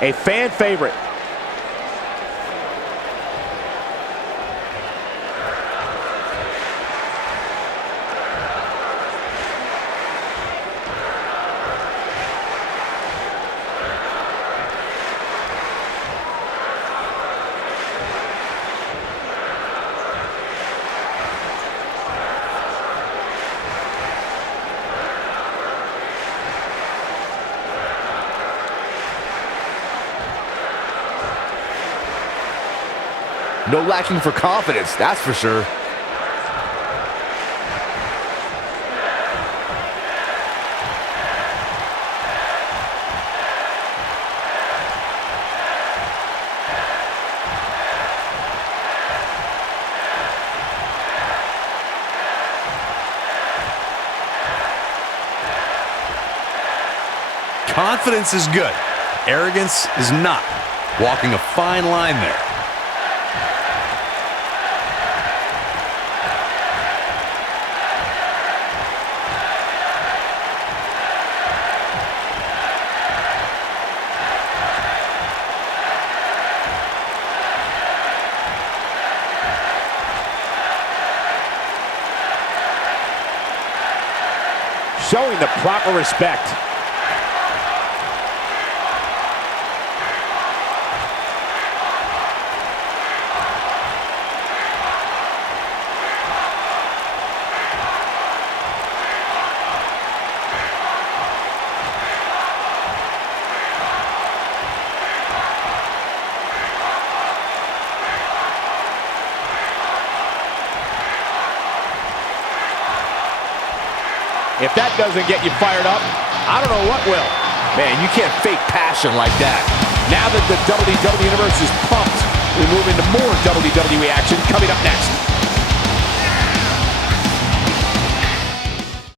A fan favorite. No lacking for confidence, that's for sure. Confidence is good. Arrogance is not. Walking a fine line there. Showing the proper respect. If that doesn't get you fired up, I don't know what will. Man, you can't fake passion like that. Now that the WWE Universe is pumped, we move into more WWE action coming up next.